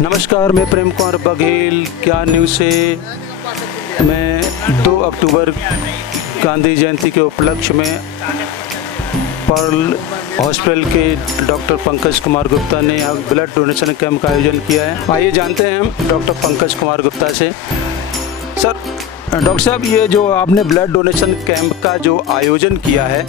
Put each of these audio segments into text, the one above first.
नमस्कार, मैं प्रेम कुमार बघेल क्या न्यूज़ से। मैं 2 अक्टूबर गांधी जयंती के उपलक्ष्य में पर्ल हॉस्पिटल के डॉक्टर पंकज कुमार गुप्ता ने यहाँ ब्लड डोनेशन कैंप का आयोजन किया है। आइए जानते हैं हम डॉक्टर पंकज कुमार गुप्ता से। सर, डॉक्टर साहब, ये जो आपने ब्लड डोनेशन कैंप का जो आयोजन किया है,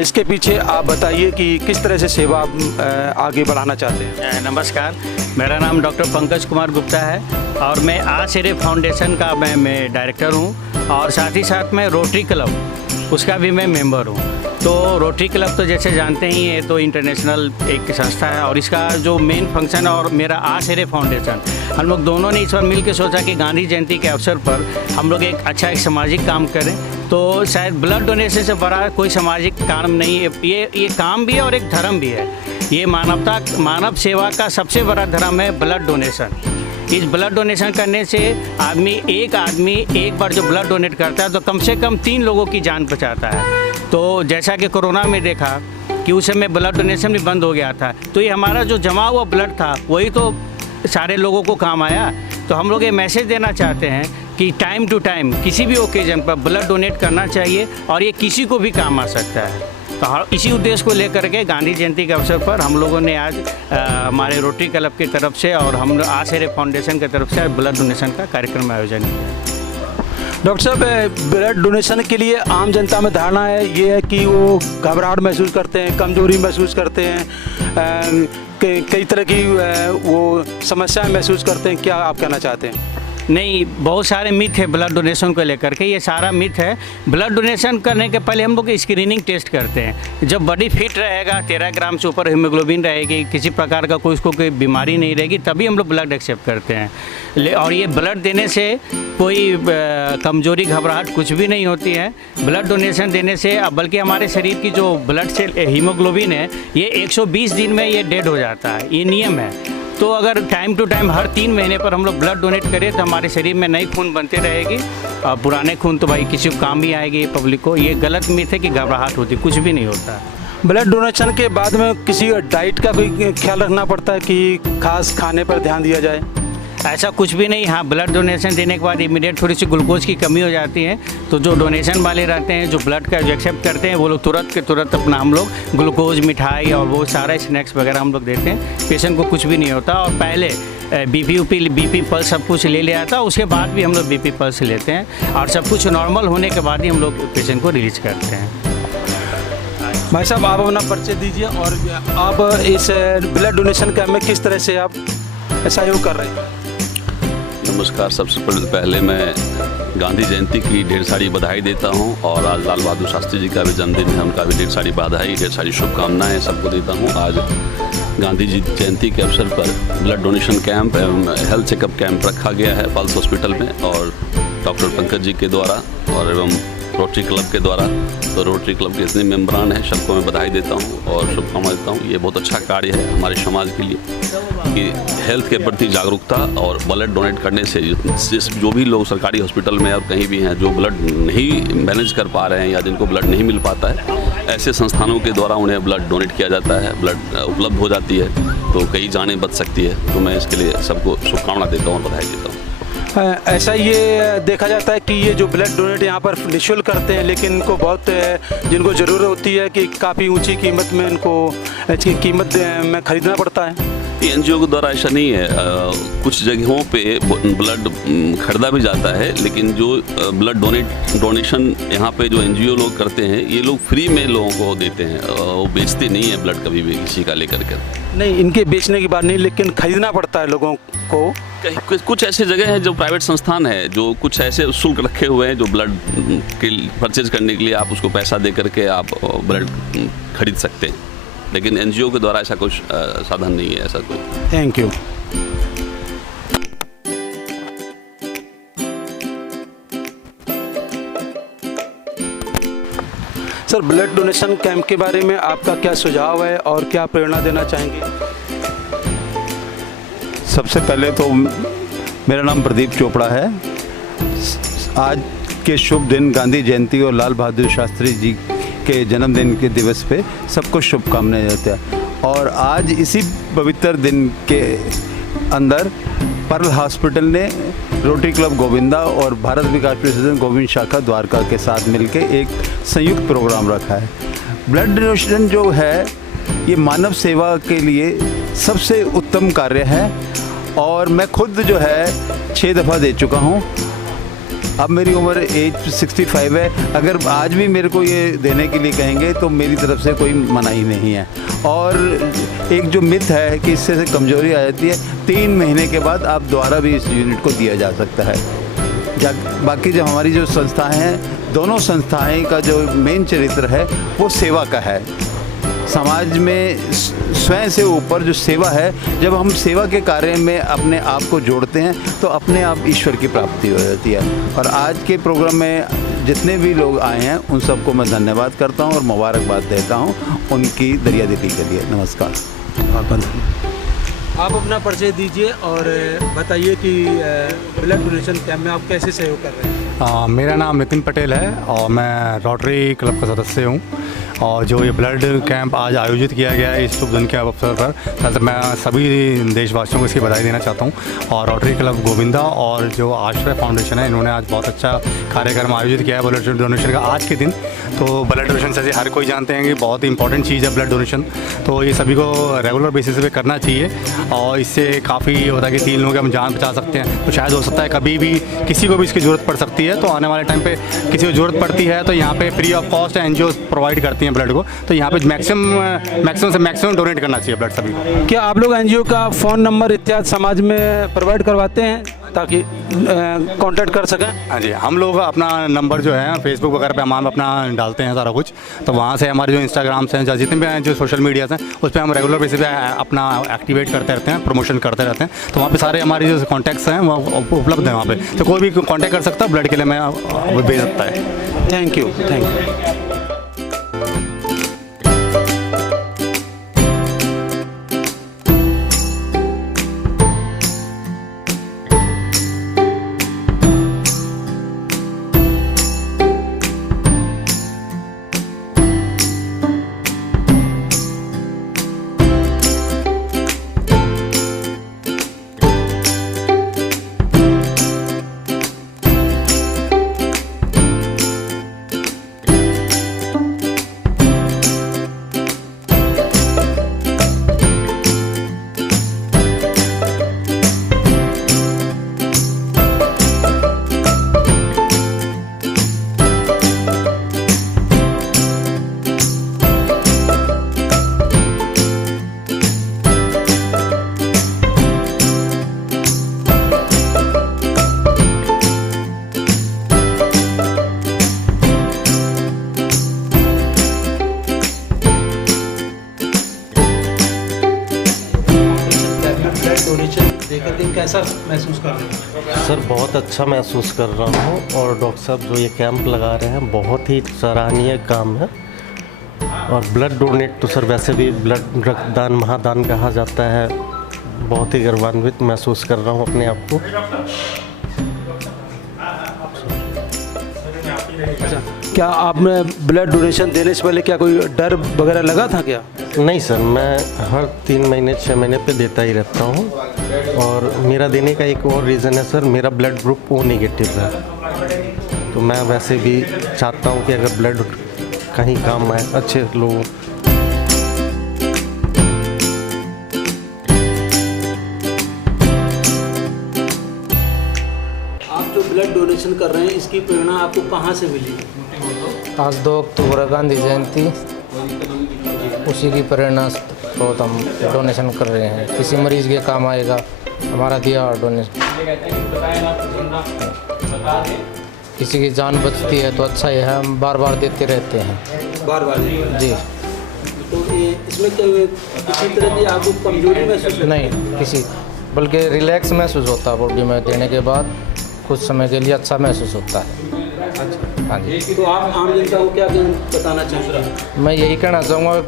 इसके पीछे आप बताइए कि किस तरह से सेवा आप आगे बढ़ाना चाहते हैं। नमस्कार, मेरा नाम डॉक्टर पंकज कुमार गुप्ता है और मैं आसिरे फाउंडेशन का मैं डायरेक्टर हूँ और साथ ही साथ मैं रोटरी क्लब उसका भी मैं मेंबर हूँ। तो रोटरी क्लब तो जैसे जानते ही ये तो इंटरनेशनल एक संस्था है और इसका जो मेन फंक्शन और मेरा आसिरे फाउंडेशन, हम लोग दोनों ने इस बार मिल के सोचा कि गांधी जयंती के अवसर पर हम लोग एक सामाजिक काम करें। तो शायद ब्लड डोनेशन से बड़ा कोई सामाजिक काम नहीं है, ये काम भी है और एक धर्म भी है। ये मानव सेवा का सबसे बड़ा धर्म है ब्लड डोनेशन। इस ब्लड डोनेशन करने से आदमी एक बार जो ब्लड डोनेट करता है तो कम से कम 3 लोगों की जान बचाता है। तो जैसा कि कोरोना में देखा कि उस समय ब्लड डोनेशन भी बंद हो गया था, तो ये हमारा जो जमा हुआ ब्लड था वही तो सारे लोगों को काम आया। तो हम लोग ये मैसेज देना चाहते हैं कि टाइम टू टाइम किसी भी ओकेजन पर ब्लड डोनेट करना चाहिए और ये किसी को भी काम आ सकता है। तो इसी उद्देश्य को लेकर के गांधी जयंती के अवसर पर हम लोगों ने आज हमारे रोटरी क्लब की तरफ से और हम आसिरे फाउंडेशन की तरफ से ब्लड डोनेशन का कार्यक्रम आयोजन किया। डॉक्टर साहब, ब्लड डोनेशन के लिए आम जनता में धारणा है ये है कि वो घबराहट महसूस करते हैं, कमजोरी महसूस करते हैं, कई तरह की वो समस्याएं महसूस करते हैं। क्या आप कहना चाहते हैं? नहीं, बहुत सारे मिथ है ब्लड डोनेशन को लेकर के। ये सारा मिथ है। ब्लड डोनेशन करने के पहले हम लोग स्क्रीनिंग टेस्ट करते हैं। जब बॉडी फिट रहेगा, 13 ग्राम से ऊपर हीमोग्लोबिन रहेगी, किसी प्रकार का कोई बीमारी नहीं रहेगी, तभी हम लोग ब्लड एक्सेप्ट करते हैं। और ये ब्लड देने से कोई कमजोरी घबराहट कुछ भी नहीं होती है। ब्लड डोनेशन देने से बल्कि हमारे शरीर की जो ब्लड सेल हीमोग्लोबिन है ये 120 दिन में ये डेड हो जाता है। ये नियम है। तो अगर टाइम टू टाइम हर 3 महीने पर हम लोग ब्लड डोनेट करें तो हमारे शरीर में नई खून बनते रहेगी और पुराने खून तो भाई किसी को काम भी आएगी पब्लिक को। ये गलत मिथ है कि घबराहट होती, कुछ भी नहीं होता। ब्लड डोनेशन के बाद में किसी डाइट का कोई ख्याल रखना पड़ता है कि खास खाने पर ध्यान दिया जाए? ऐसा कुछ भी नहीं। हाँ, ब्लड डोनेशन देने के बाद इमीडिएट थोड़ी सी ग्लूकोज की कमी हो जाती है, तो जो डोनेशन वाले रहते हैं, जो ब्लड का जो एक्सेप्ट करते हैं, वो लोग तुरंत के तुरंत अपना हम लोग ग्लूकोज, मिठाई और वो सारा स्नैक्स वगैरह हम लोग देते हैं। पेशेंट को कुछ भी नहीं होता। और पहले बीपी पल्स सब कुछ ले लिया था, उसके बाद भी हम लोग बीपी पल्स लेते हैं और सब कुछ नॉर्मल होने के बाद ही हम लोग पेशेंट को रिलीज करते हैं। भाई साहब, आप अपना परिचय दीजिए और आप इस ब्लड डोनेशन कैंप में किस तरह से आप सहयोग कर रहे हैं? नमस्कार, सबसे पहले मैं गांधी जयंती की ढेर सारी बधाई देता हूं और आज लाल बहादुर शास्त्री जी का भी जन्मदिन है, उनका भी ढेर सारी बधाई, ढेर सारी शुभकामनाएं सबको देता हूं। आज गांधी जी जयंती के अवसर पर ब्लड डोनेशन कैंप एवं हेल्थ चेकअप कैंप रखा गया है पल्स हॉस्पिटल में और डॉक्टर पंकज जी के द्वारा और एवं रोटरी क्लब के द्वारा। तो रोटरी क्लब के जितने मेम्बरान हैं सबको मैं बधाई देता हूं और शुभकामनाएं देता हूं। ये बहुत अच्छा कार्य है हमारे समाज के लिए कि हेल्थ के प्रति जागरूकता और ब्लड डोनेट करने से जो भी लोग सरकारी हॉस्पिटल में और कहीं भी हैं जो ब्लड नहीं मैनेज कर पा रहे हैं या जिनको ब्लड नहीं मिल पाता है, ऐसे संस्थानों के द्वारा उन्हें ब्लड डोनेट किया जाता है, ब्लड उपलब्ध हो जाती है, तो कई जानें बच सकती है। तो मैं इसके लिए सबको शुभकामना देता हूँ और बधाई देता हूँ। ऐसा ये देखा जाता है कि ये जो ब्लड डोनेट यहाँ पर निःशुल्क करते हैं, लेकिन इनको बहुत जिनको ज़रूरत होती है कि काफ़ी ऊंची कीमत में इनको इसकी कीमत में ख़रीदना पड़ता है। एनजीओ के द्वारा ऐसा नहीं है। कुछ जगहों पे ब्लड खरीदा भी जाता है, लेकिन जो ब्लड डोनेशन यहाँ पे जो एनजीओ लोग करते हैं, ये लोग फ्री में लोगों को देते हैं, वो बेचते नहीं है ब्लड कभी भी किसी का लेकर के। नहीं, इनके बेचने की बात नहीं, लेकिन खरीदना पड़ता है लोगों को। कुछ ऐसे जगह हैं जो प्राइवेट संस्थान है जो कुछ ऐसे शुल्क रखे हुए हैं जो ब्लड के परचेज करने के लिए आप उसको पैसा दे करके आप ब्लड खरीद सकते हैं, लेकिन एनजीओ के द्वारा ऐसा कुछ साधन नहीं है ऐसा कोई। Thank you. Sir, blood donation camp के बारे में आपका क्या सुझाव है और क्या प्रेरणा देना चाहेंगे? सबसे पहले तो मेरा नाम प्रदीप चोपड़ा है। आज के शुभ दिन गांधी जयंती और लाल बहादुर शास्त्री जी के जन्मदिन के दिवस पे सबको शुभकामनाएं देते हैं। और आज इसी पवित्र दिन के अंदर पर्ल हॉस्पिटल ने रोटरी क्लब गोविंदा और भारत विकास परिषद गोविंद शाखा द्वारका के साथ मिलकर एक संयुक्त प्रोग्राम रखा है। ब्लड डोनेशन जो है ये मानव सेवा के लिए सबसे उत्तम कार्य है और मैं खुद जो है 6 दफ़ा दे चुका हूँ। अब मेरी उम्र एज 65 है। अगर आज भी मेरे को ये देने के लिए कहेंगे तो मेरी तरफ से कोई मनाही नहीं है। और एक जो मिथ है कि इससे कमज़ोरी आ जाती है, 3 महीने के बाद आप दोबारा भी इस यूनिट को दिया जा सकता है। बाकी जो हमारी जो संस्थाएं हैं, दोनों संस्थाएं का जो मेन चरित्र है वो सेवा का है। समाज में स्वयं से ऊपर जो सेवा है, जब हम सेवा के कार्य में अपने आप को जोड़ते हैं तो अपने आप ईश्वर की प्राप्ति हो जाती है। और आज के प्रोग्राम में जितने भी लोग आए हैं उन सबको मैं धन्यवाद करता हूं और मुबारकबाद देता हूं उनकी दरियादिली के लिए। नमस्कार। आप अपना परिचय दीजिए और बताइए कि ब्लड डोनेशन कैंप में आप कैसे सहयोग कर रहे हैं। मेरा नाम नितिन पटेल है और मैं रोटरी क्लब का सदस्य हूँ। और जो ये ब्लड कैंप आज आयोजित किया गया है इस शुभ दिन के अवसर पर, मैं सभी देशवासियों को इसकी बधाई देना चाहता हूँ। और रोटरी क्लब गोविंदा और जो आश्रय फाउंडेशन है, इन्होंने आज बहुत अच्छा कार्यक्रम आयोजित किया है ब्लड डोनेशन का आज के दिन। तो ब्लड डोनेशन से हर कोई जानते हैं कि बहुत ही इंपॉर्टेंट चीज़ है ब्लड डोनेशन, तो ये सभी को रेगुलर बेसिस पे करना चाहिए। और इससे काफ़ी होता है कि 3 लोगों की हम जान बचा सकते हैं। तो शायद हो सकता है कभी भी किसी को भी इसकी ज़रूरत पड़ सकती है, तो आने वाले टाइम पे किसी को ज़रूरत पड़ती है तो यहाँ पे free of cost NGO provide करती हैं ब्लड को। तो यहाँ पे मैक्सिमम से मैक्सिमम डोनेट करना चाहिए ब्लड सभी को। क्या आप लोग एनजीओ का फ़ोन नंबर इत्यादि समाज में प्रोवाइड करवाते हैं ताकि कांटेक्ट कर सकें? हाँ जी, हम लोग अपना नंबर जो है फेसबुक वगैरह पे हम अपना डालते हैं सारा कुछ। तो वहाँ से हमारे जो इंस्टाग्राम्स हैं, जितने भी हैं जो सोशल मीडियाज़ हैं, उस पर हम रेगुलर बेसिस पे अपना एक्टिवेट करते रहते हैं, प्रमोशन करते रहते हैं। तो वहाँ पे सारे हमारे जो कॉन्टैक्ट्स हैं वो उपलब्ध हैं वहाँ पे, तो कोई भी कॉन्टैक्ट कर सकता है ब्लड के लिए, मैं भेज सकता है। Thank you. कैसा महसूस कर रहे हैं? सर बहुत अच्छा महसूस कर रहा हूँ। और डॉक्टर साहब जो ये कैंप लगा रहे हैं बहुत ही सराहनीय काम है। और ब्लड डोनेट तो सर वैसे भी ब्लड रक्तदान महादान कहा जाता है। बहुत ही गर्वान्वित महसूस कर रहा हूँ अपने आप को। अच्छा, क्या आपने ब्लड डोनेशन देने से पहले क्या कोई डर वगैरह लगा था क्या? नहीं सर, मैं हर 3 महीने 6 महीने पे देता ही रहता हूँ। और मेरा देने का एक और रीज़न है सर, मेरा ब्लड ग्रुप O नेगेटिव है। तो मैं वैसे भी चाहता हूँ कि अगर ब्लड कहीं काम आए अच्छे लोगों। आप जो ब्लड डोनेशन कर रहे हैं इसकी प्रेरणा आपको कहाँ से मिली? आज 2 अक्टूबर गांधी जयंती, उसी की प्रेरणा स्रोत हम डोनेशन कर रहे हैं। किसी मरीज़ के काम आएगा हमारा दिया डोनेशन। किसी की जान बचती है तो अच्छा ही है, हम बार बार देते रहते हैं। बार बार जी। तो इसमें किसी तरह की आपको कमजोरी महसूस? नहीं, किसी बल्कि रिलैक्स महसूस होता है बॉडी में। देने के बाद कुछ समय के लिए अच्छा महसूस होता है। हाँ जी। तो आप आम जनता को क्या बताना चाहेंगे? मैं यही कहना चाहूँगा,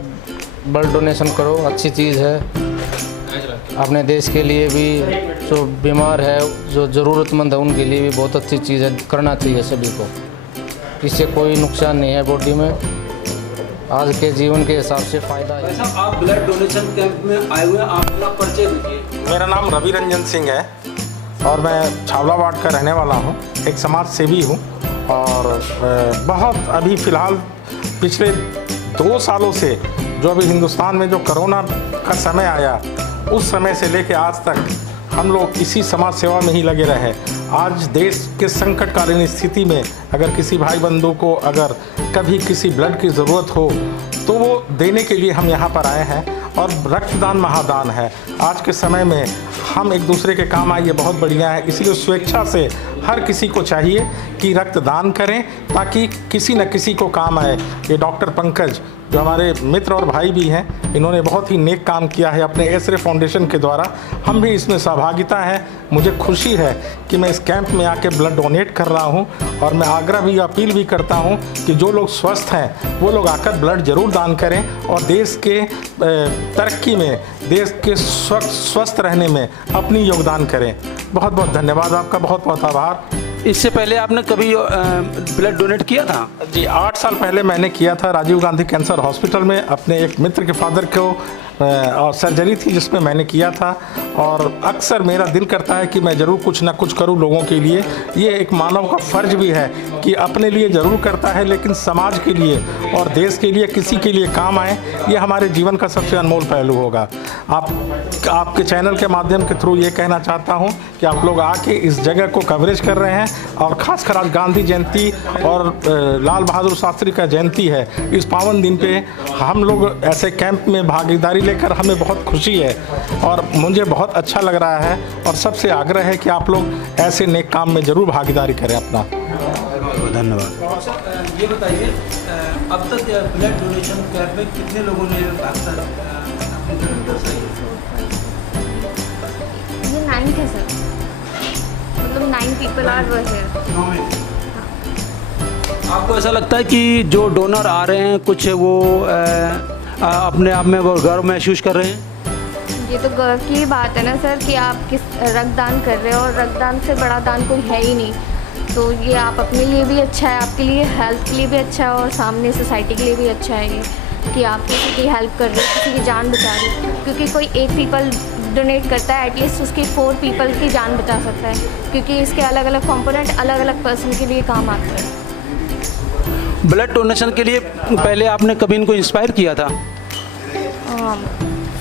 ब्लड डोनेशन करो, अच्छी चीज़ है। अपने देश के लिए भी, जो बीमार है, जो ज़रूरतमंद है, उनके लिए भी बहुत अच्छी चीज़ है। करना चाहिए सभी को, इससे कोई नुकसान नहीं है बॉडी में। आज के जीवन के हिसाब से फ़ायदा है। आप ब्लड डोनेशन कैंप में आए हुए हैं, आप अपना परिचय दीजिए। मेरा नाम रवि रंजन सिंह है और मैं छावला वार्ड का रहने वाला हूँ, एक समाज सेवी हूँ। और बहुत अभी फ़िलहाल पिछले 2 सालों से जो अभी हिंदुस्तान में जो कोरोना का समय आया, उस समय से लेकर आज तक हम लोग इसी समाज सेवा में ही लगे रहे। आज देश के संकटकालीन स्थिति में अगर किसी भाई बंधु को अगर कभी किसी ब्लड की ज़रूरत हो तो वो देने के लिए हम यहाँ पर आए हैं। और रक्तदान महादान है, आज के समय में हम एक दूसरे के काम आए, ये बहुत बढ़िया है। इसीलिए स्वेच्छा से हर किसी को चाहिए कि रक्तदान करें ताकि किसी न किसी को काम आए। ये डॉक्टर पंकज जो हमारे मित्र और भाई भी हैं, इन्होंने बहुत ही नेक काम किया है अपने एसरे फाउंडेशन के द्वारा। हम भी इसमें सहभागिता है। मुझे खुशी है कि मैं इस कैंप में आके ब्लड डोनेट कर रहा हूं और मैं आग्रह भी अपील भी करता हूं कि जो लोग स्वस्थ हैं वो लोग आकर ब्लड ज़रूर दान करें और देश के तरक्की में, देश के स्वस्थ रहने में अपनी योगदान करें। बहुत बहुत धन्यवाद आपका, बहुत बहुत आभार। इससे पहले आपने कभी ब्लड डोनेट किया था? जी 8 साल पहले मैंने किया था राजीव गांधी कैंसर हॉस्पिटल में, अपने एक मित्र के फादर को और सर्जरी थी जिसमें मैंने किया था। और अक्सर मेरा दिल करता है कि मैं ज़रूर कुछ ना कुछ करूं लोगों के लिए। ये एक मानव का फ़र्ज भी है कि अपने लिए ज़रूर करता है लेकिन समाज के लिए और देश के लिए, किसी के लिए काम आए, ये हमारे जीवन का सबसे अनमोल पहलू होगा। आपके चैनल के माध्यम के थ्रू ये कहना चाहता हूँ कि आप लोग आके इस जगह को कवरेज कर रहे हैं। और ख़ासकर आज गांधी जयंती और लाल बहादुर शास्त्री का जयंती है, इस पावन दिन पे हम लोग ऐसे कैंप में भागीदारी लेकर हमें बहुत खुशी है और मुझे बहुत अच्छा लग रहा है। और सबसे आग्रह है कि आप लोग ऐसे नेक काम में ज़रूर भागीदारी करें अपना। धन्यवाद। ये बताइए, अब तक ब्लड डोनेशन कैंप में कितने लोगों ने भागकर अपनी ब्लड दर्शाई? ये 9 थे सर, मतलब 9 पीपल आर वर हियर। आपको ऐसा लगता है कि जो डोनर आ रहे हैं कुछ वो अपने आप में वो गर्व महसूस कर रहे हैं? ये तो गर्व की बात है ना सर कि आप किस रक्तदान कर रहे हो और रक्तदान से बड़ा दान कोई है ही नहीं। तो ये आप अपने लिए भी अच्छा है, आपके लिए हेल्थ के लिए भी अच्छा है और सामने सोसाइटी के लिए भी अच्छा है ये कि आप किसी की हेल्प कर रहे हो, किसी की जान बचा रहे हो। क्योंकि कोई एक पीपल डोनेट करता है, एटलीस्ट उसकी 4 पीपल की जान बचा सकता है, क्योंकि इसके अलग अलग कंपोनेंट अलग अलग पर्सन के लिए काम आते हैं। ब्लड डोनेशन के लिए पहले आपने कभी इनको इंस्पायर किया था?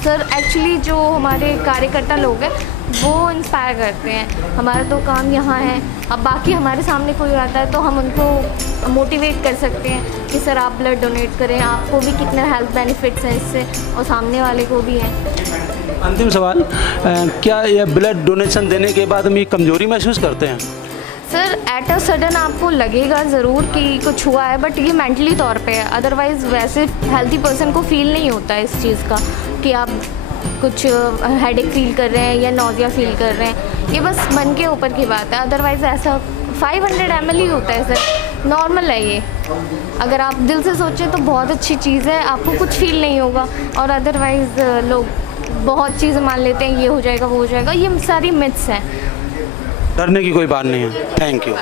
सर एक्चुअली जो हमारे कार्यकर्ता लोग हैं वो इंस्पायर करते हैं। हमारा तो काम यहाँ है, अब बाकी हमारे सामने कोई आता है तो हम उनको मोटिवेट कर सकते हैं कि सर आप ब्लड डोनेट करें, आपको भी कितना हेल्थ बेनिफिट्स हैं इससे और सामने वाले को भी हैं। अंतिम सवाल, क्या यह ब्लड डोनेशन देने के बाद हम ये कमज़ोरी महसूस करते हैं? सर एट अ सडन आपको लगेगा ज़रूर कि कुछ हुआ है, बट ये मेंटली तौर पे है। अदरवाइज़ वैसे हेल्थी पर्सन को फील नहीं होता है इस चीज़ का कि आप कुछ हेडेक फील कर रहे हैं या नोज़िया फील कर रहे हैं। ये बस मन के ऊपर की बात है। अदरवाइज़ ऐसा 500 ml ही होता है सर, नॉर्मल है ये। अगर आप दिल से सोचें तो बहुत अच्छी चीज़ है, आपको कुछ फील नहीं होगा। और अदरवाइज़ लोग बहुत चीज़ें मान लेते हैं, ये हो जाएगा वो हो जाएगा, ये सारी मिथ्स हैं। डरने की कोई बात नहीं है। Thank you.